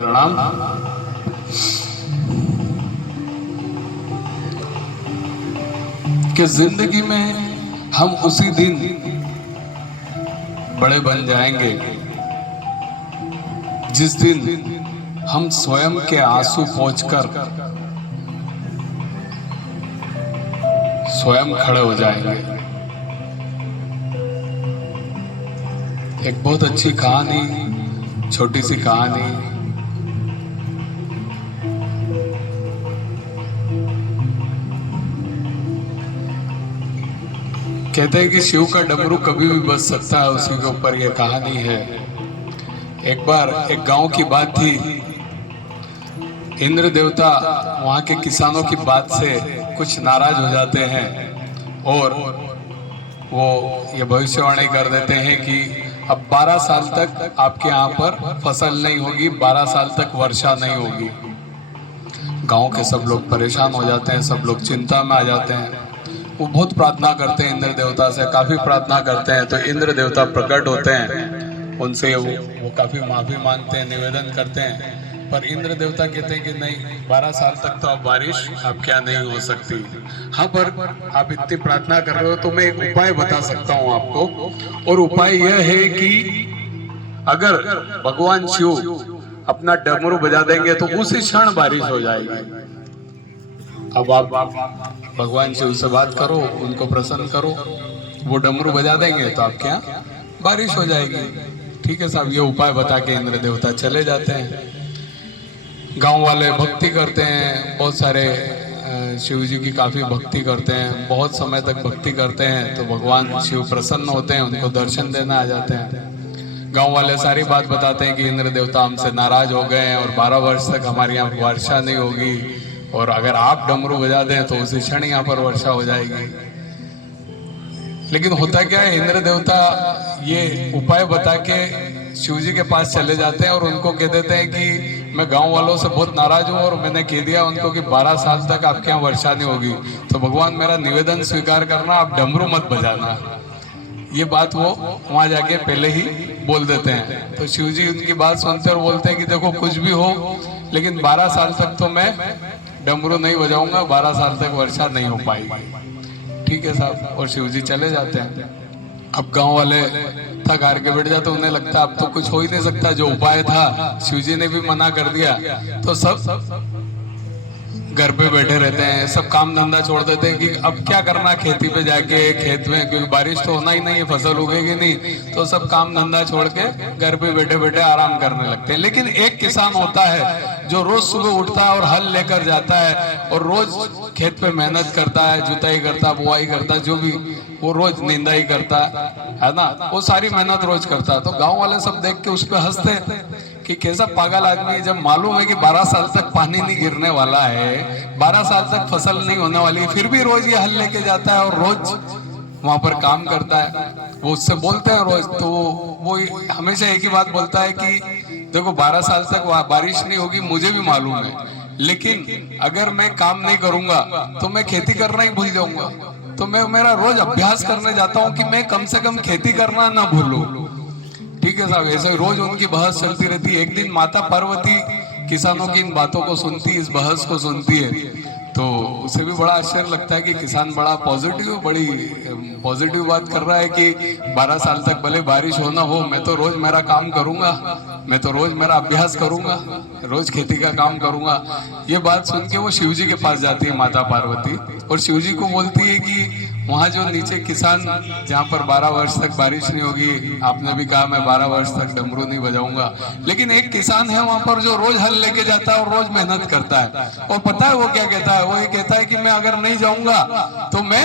प्रणाम। कि जिंदगी में हम उसी दिन बड़े बन जाएंगे जिस दिन हम स्वयं के आंसू पोंछकर स्वयं खड़े हो जाएंगे। एक बहुत अच्छी कहानी, छोटी सी कहानी। कहते हैं कि शिव का डमरू कभी भी बज सकता है, उसी के ऊपर यह कहानी है। एक बार एक गांव की बात थी। इंद्र देवता वहां के किसानों की बात से कुछ नाराज हो जाते हैं और वो ये भविष्यवाणी कर देते हैं कि अब 12 साल तक आपके यहाँ पर फसल नहीं होगी, 12 साल तक वर्षा नहीं होगी। गांव के सब लोग परेशान हो जाते हैं, सब लोग चिंता में आ जाते हैं। वो बहुत प्रार्थना करते हैं इंद्र देवता से, काफी प्रार्थना करते हैं। तो इंद्र देवता प्रकट होते हैं, उनसे वो काफी माफी मांगते हैं, निवेदन करते हैं। पर इंद्र देवता कहते हैं कि नहीं, 12 साल तक तो अब बारिश आपके यहाँ नहीं हो सकती। हाँ, पर आप इतनी प्रार्थना कर रहे हो तो मैं एक उपाय बता सकता हूँ आपको। और उपाय यह है कि अगर भगवान शिव अपना डमरू बजा देंगे तो उसी क्षण बारिश हो जाएगी। अब आप भगवान शिव से बात करो, उनको प्रसन्न करो, वो डमरू बजा देंगे तो आपके यहाँ बारिश हो जाएगी। ठीक है साहब, ये उपाय बता के इंद्र देवता चले जाते हैं। गांव वाले भक्ति करते हैं, बहुत सारे शिव जी की काफी भक्ति करते हैं, बहुत समय तक भक्ति करते हैं। तो भगवान शिव प्रसन्न होते हैं, उनको दर्शन देना आ जाते हैं। गांव वाले सारी बात बताते हैं कि इंद्र देवता हमसे नाराज हो गए हैं और 12 वर्ष तक हमारे यहाँ वर्षा नहीं होगी, और अगर आप डमरू बजा दें तो उसी क्षण यहाँ पर वर्षा हो जाएगी। लेकिन होता क्या है, इंद्र देवता ये उपाय बता के शिव जी के पास चले जाते हैं और उनको कह देते हैं कि मैं गांव वालों से बहुत नाराज हूँ और मैंने कह दिया उनको कि 12 साल तक आपके यहाँ वर्षा नहीं होगी, तो भगवान मेरा निवेदन स्वीकार करना, आप डमरू मत बजाना। ये बात वो वहां जाके पहले ही बोल देते हैं। तो शिव जी उनकी बात सुनते और बोलते हैं कि देखो कुछ भी हो, लेकिन 12 साल तक तो मैं डमरू नहीं बजाऊंगा, 12 साल तक वर्षा नहीं हो पाएगी। ठीक है साहब, और शिव जी चले जाते हैं। अब गांव वाले थक हार के बैठ जाते, उन्हें लगता अब तो कुछ हो ही नहीं सकता, जो उपाय था शिव जी ने भी मना कर दिया। तो सब घर पे बैठे रहते हैं, सब काम धंधा छोड़ देते हैं कि अब क्या करना खेती पे जाके, खेत में, क्योंकि बारिश तो होना ही नहीं है, फसल उगेगी नहीं। तो सब काम धंधा छोड़ के घर पे बैठे बैठे आराम करने लगते हैं। लेकिन एक किसान होता है जो रोज सुबह उठता है और हल लेकर जाता है और रोज खेत पे मेहनत करता है, जुताई करता है, बुआई करता है, जो भी वो रोज निंदाई करता है ना, वो सारी मेहनत रोज करता है। तो गाँव वाले सब देख के उस पर हंसते हैं कि कैसा पागल आदमी है, जब मालूम है कि 12 साल तक पानी नहीं गिरने वाला है, 12 साल तक फसल नहीं होने वाली, फिर भी रोज ये हल लेके जाता है और रोज वहां पर काम करता है। वो उससे बोलते हैं रोज, तो वो हमेशा एक ही बात बोलता है कि देखो 12 साल तक बारिश नहीं होगी, मुझे भी मालूम है, लेकिन अगर मैं काम नहीं करूंगा तो मैं खेती करना ही भूल जाऊंगा। तो मैं मेरा रोज अभ्यास करने जाता हूँ कि मैं कम से कम खेती करना ना भूलूं। ठीक है साहब, ऐसे रोज उनकी बहस चलती रहती है। एक दिन माता पार्वती किसानों की इन बातों को सुनती, इस बहस को सुनती है, तो उसे भी बड़ा आश्चर्य लगता है कि किसान बड़ा बड़ी पॉजिटिव बात कर रहा है कि 12 साल तक भले बारिश हो ना हो, मैं तो रोज मेरा काम करूंगा, मैं तो रोज मेरा अभ्यास करूंगा, रोज खेती का काम करूंगा। ये बात सुन के वो शिव जी के पास जाती है माता पार्वती, और शिव जी को बोलती है कि वहाँ जो नीचे किसान, जहाँ पर 12 वर्ष तक बारिश नहीं होगी, आपने भी कहा मैं 12 वर्ष तक डमरू नहीं बजाऊंगा, लेकिन एक किसान है वहां पर जो रोज हल लेके जाता है और रोज मेहनत करता है। और पता है वो क्या कहता है? वो ये कहता है कि मैं अगर नहीं जाऊंगा तो मैं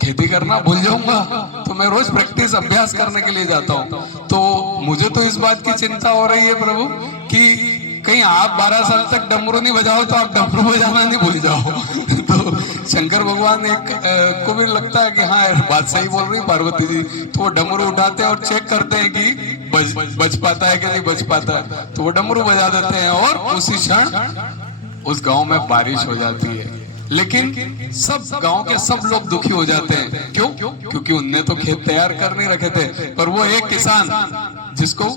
खेती करना भूल जाऊंगा, तो मैं रोज प्रैक्टिस अभ्यास करने के लिए जाता हूँ। तो मुझे तो इस बात की चिंता हो रही है प्रभु कि कहीं आप 12 साल तक डमरू नहीं बजाओ तो आप डमरू बजाना नहीं भूल जाओ। तो शंकर भगवान को भी लगता है कि हाँ बात सही बोल रही पार्वती जी, तो वो डमरू उठाते हैं और चेक करते हैं कि बज पाता है कि नहीं बज पाता, तो वो डमरू बजा देते हैं और उसी क्षण उस गांव में बारिश हो जाती है। लेकिन सब गांव के सब लोग दुखी हो जाते हैं। क्यों? क्योंकि उनने तो खेत तैयार कर नहीं रखे थे, पर वो एक किसान जिसको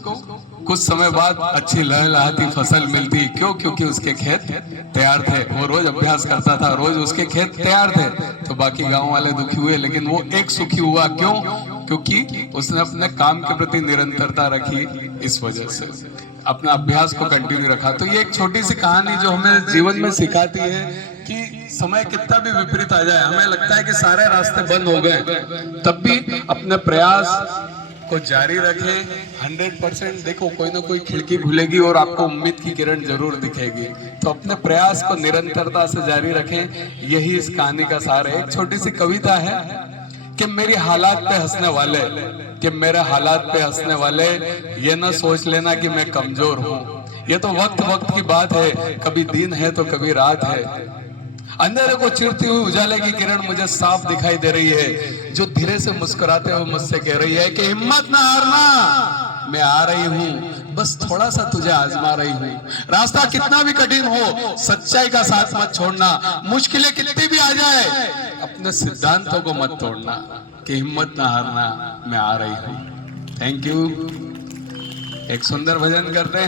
कुछ समय बाद अच्छी लहलहाती फसल मिलती, क्यों? क्योंकि उसके खेत तैयार थे, वो रोज अभ्यास करता था, रोज उसके खेत तैयार थे। तो बाकी गांव वाले दुखी हुए, लेकिन वो एक सुखी हुआ, क्यों? क्योंकि उसने अपने काम के प्रति निरंतरता रखी, इस वजह से अपना अभ्यास को कंटिन्यू रखा। तो ये एक छोटी सी कहानी जो हमें जीवन में सिखाती है कि समय कितना भी विपरीत आ जाए, हमें लगता है कि सारे रास्ते बंद हो गए, तब भी अपने प्रयास को जारी रखें। 100% देखो, कोई ना कोई खिड़की खुलेगी और आपको उम्मीद की किरण जरूर दिखेगी। तो अपने प्रयास को निरंतरता से जारी रखें, यही इस कहानी का सार है। एक छोटी सी कविता है कि मेरी हालात पे हंसने वाले, कि मेरे हालात पे हंसने वाले, ये ना सोच लेना कि मैं कमजोर हूँ। ये तो वक्त वक्त की बात है, कभी दिन है तो कभी रात है। अंधेरे को चिरती हुई उजाले की किरण मुझे साफ दिखाई दे रही है, जो धीरे से मुस्कुराते हुए मुझसे कह रही है कि हिम्मत ना हारना, मैं आ रही हूँ, बस थोड़ा सा तुझे आजमा रही हूँ। रास्ता कितना भी कठिन हो, सच्चाई का साथ मत छोड़ना, मुश्किलें कितनी भी आ जाए, अपने सिद्धांतों को मत तोड़ना, कि हिम्मत ना हारना, मैं आ रही हूँ। Thank you. एक सुंदर भजन करते हैं।